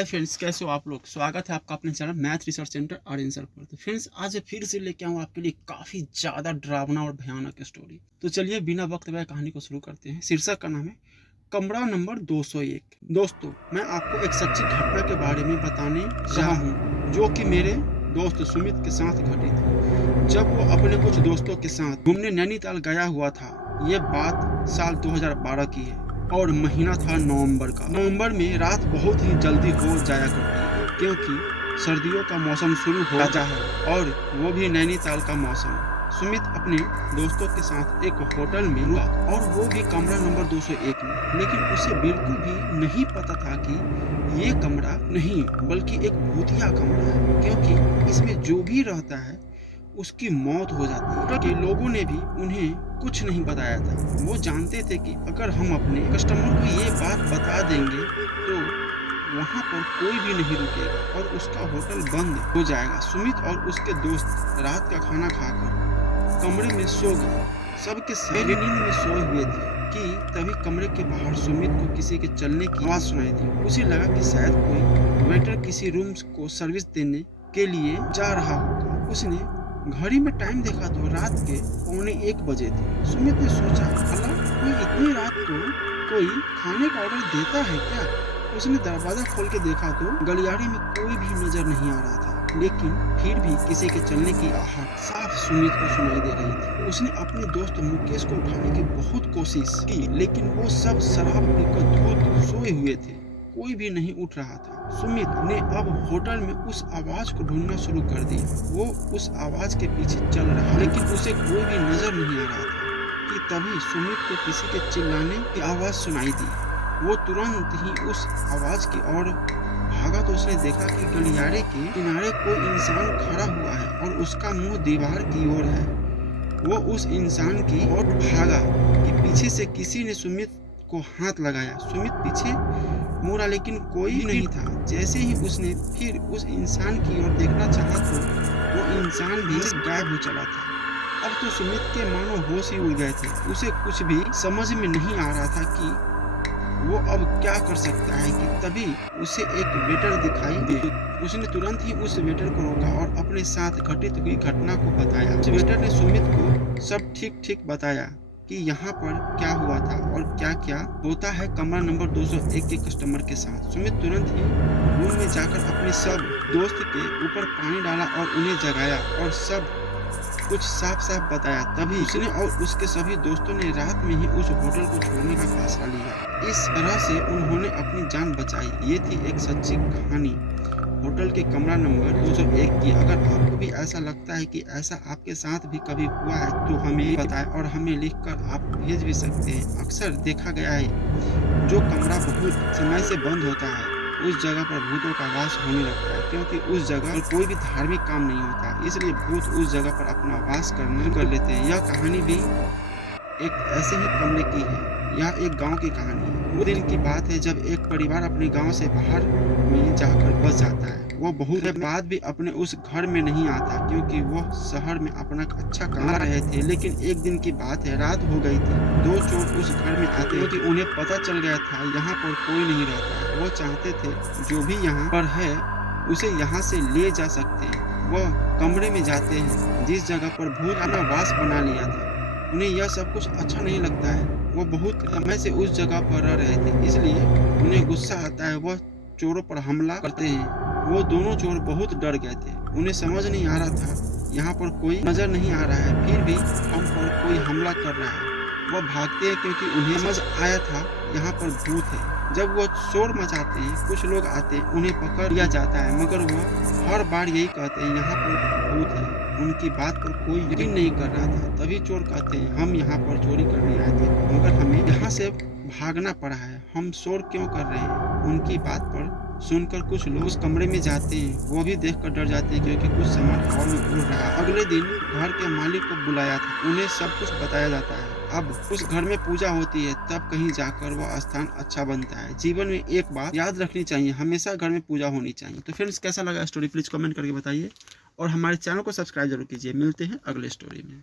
Hi friends, कैसे हो आप लोग। स्वागत है आपका अपने चैनल मैथ रिसर्च सेंटर और आंसर पर। तो फ्रेंड्स, आज फिर से लेके आऊँ आपके लिए काफ़ी ज़्यादा डरावना और भयानक स्टोरी। तो चलिए बिना वक्त व्यय कहानी को शुरू करते हैं। शीर्षक का नाम है कमरा नंबर 201। दोस्तों, मैं आपको एक सच्ची घटना के बारे में बताने जा रहा हूँ जो कि मेरे दोस्त सुमित के साथ घटी थी जब वो अपने कुछ दोस्तों के साथ घूमने नैनीताल गया हुआ था। ये बात साल 2012 की है और महीना था नवंबर का। नवंबर में रात बहुत ही जल्दी हो जाया करती है क्योंकि सर्दियों का मौसम शुरू हो जाता है और वो भी नैनीताल का मौसम। सुमित अपने दोस्तों के साथ एक होटल में रुका और वो भी कमरा नंबर 201 में। लेकिन उसे बिल्कुल भी नहीं पता था कि ये कमरा नहीं बल्कि एक भूतिया कमरा है, क्योंकि इसमें जो भी रहता है उसकी मौत हो जाती है। होटल के लोगों ने भी उन्हें कुछ नहीं बताया था। वो जानते थे कि अगर हम अपने कस्टमर को ये बात बता देंगे तो वहाँ पर कोई भी नहीं रुकेगा और उसका होटल बंद हो जाएगा। सुमित और उसके दोस्त रात का खाना खाकर कमरे में सो गए। सबके सारे नींद में सोए हुए थे कि तभी कमरे के बाहर सुमित को किसी के चलने की आवाज सुनाई दी। उसे लगा कि शायद कोई वेटर किसी रूम को सर्विस देने के लिए जा रहा होगा। उसने घड़ी में टाइम देखा तो रात के 1:45 बजे थे। सुमित ने सोचा, अल्लाह, कोई इतनी रात को कोई खाने का ऑर्डर देता है क्या। उसने दरवाजा खोल के देखा तो गलियारे में कोई भी नजर नहीं आ रहा था, लेकिन फिर भी किसी के चलने की आहट साफ सुमित को सुनाई दे रही थी। उसने अपने दोस्त मुकेश को उठाने की बहुत कोशिश की, लेकिन वो सब शराब पीकर धूत सोए हुए थे। कोई भी नहीं उठ रहा था। सुमित ने अब होटल में उस आवाज को ढूंढना शुरू कर दिया। वो उस आवाज के पीछे चल रहा, लेकिन उसे कोई भी नजर नहीं आ रहा था कि तभी सुमित को किसी के चिल्लाने की आवाज सुनाई दी। वो तुरंत ही उस आवाज की ओर भागा तो उसने देखा कि गलियारे के किनारे कोई इंसान खड़ा हुआ है और उसका मुंह दीवार की ओर है। वो उस इंसान की ओर भागा कि पीछे से किसी ने सुमित को हाथ लगाया। सुमित पीछे मुड़ा, लेकिन कोई नहीं था। जैसे ही उसने फिर उस इंसान की ओर देखना चाहा तो वो इंसान भी गायब हो चला था। अब तो सुमित के मानो होश ही उड़ गए थे। उसे कुछ भी समझ में नहीं आ रहा था कि वो अब क्या कर सकता है कि तभी उसे एक वेटर दिखाई दे। उसने तुरंत ही उस वेटर को रोका और अपने साथ घटित हुई घटना को बताया। उस वेटर ने सुमित को सब ठीक बताया कि यहाँ पर क्या हुआ था और क्या क्या होता है कमरा नंबर 201 के कस्टमर के साथ। सुमित तुरंत ही रूम में जाकर अपने सब दोस्त के ऊपर पानी डाला और उन्हें जगाया और सब कुछ साफ बताया। तभी उसने और उसके सभी दोस्तों ने रात में ही उस होटल को छोड़ने का फैसला लिया। इस तरह से उन्होंने अपनी जान बचाई। ये थी एक सच्ची कहानी होटल के कमरा नंबर 201 की। अगर आपको भी ऐसा लगता है कि ऐसा आपके साथ भी कभी हुआ है तो हमें बताएं और हमें लिखकर आप भेज भी सकते हैं। अक्सर देखा गया है जो कमरा बहुत समय से बंद होता है उस जगह पर भूतों का वास होने लगता है, क्योंकि उस जगह पर कोई भी धार्मिक काम नहीं होता, इसलिए भूत उस जगह पर अपना वास कर लेते हैं। यह कहानी भी एक ऐसे ही कमरे की है। यह एक गांव की कहानी है। वो दिन की बात है जब एक परिवार अपने गांव से बाहर में जाकर बस जाता है। वो बहुत देर बाद भी अपने उस घर में नहीं आता क्योंकि वह शहर में अपना अच्छा कमा रहे थे। लेकिन एक दिन की बात है, रात हो गई थी। दो चोर उस घर में आते क्योंकि उन्हें पता चल गया था यहाँ पर कोई नहीं रहता है। वो चाहते थे जो भी यहाँ पर है उसे यहाँ से ले जा सकते हैं। वह कमरे में जाते हैं जिस जगह पर भूत अपना वास बना लिया था। उन्हें यह सब कुछ अच्छा नहीं लगता है। वो बहुत समय से उस जगह पर रह रहे थे, इसलिए उन्हें गुस्सा आता है। वह चोरों पर हमला करते हैं। वो दोनों चोर बहुत डर गए थे। उन्हें समझ नहीं आ रहा था यहाँ पर कोई नजर नहीं आ रहा है, फिर भी हम पर कोई हमला कर रहा है। वह भागते हैं क्योंकि उन्हें समझ आया था यहाँ पर भूत है। जब वो शोर मचाते हैं कुछ लोग आते हैं, उन्हें पकड़ लिया जाता है, मगर वो हर बार यही कहते हैं यहाँ पर भूत है। उनकी बात पर कोई यकीन नहीं कर रहा था। तभी चोर कहते हैं, हम यहाँ पर चोरी करने आए थे मगर हमें यहाँ से भागना पड़ा है। हम शोर क्यों कर रहे हैं। उनकी बात पर सुनकर कुछ लोग उस कमरे में जाते हैं। वो भी देखकर डर जाते हैं क्योंकि कुछ सामान हवा में उड़ रहा है। अगले दिन घर के मालिक को बुलाया था। उन्हें सब कुछ बताया जाता है। अब उस घर में पूजा होती है, तब कहीं जाकर वह स्थान अच्छा बनता है। जीवन में एक बात याद रखनी चाहिए, हमेशा घर में पूजा होनी चाहिए। तो फ्रेंड्स, कैसा लगा स्टोरी प्लीज कमेंट करके बताइए और हमारे चैनल को सब्सक्राइब जरूर कीजिए। मिलते हैं अगले स्टोरी में।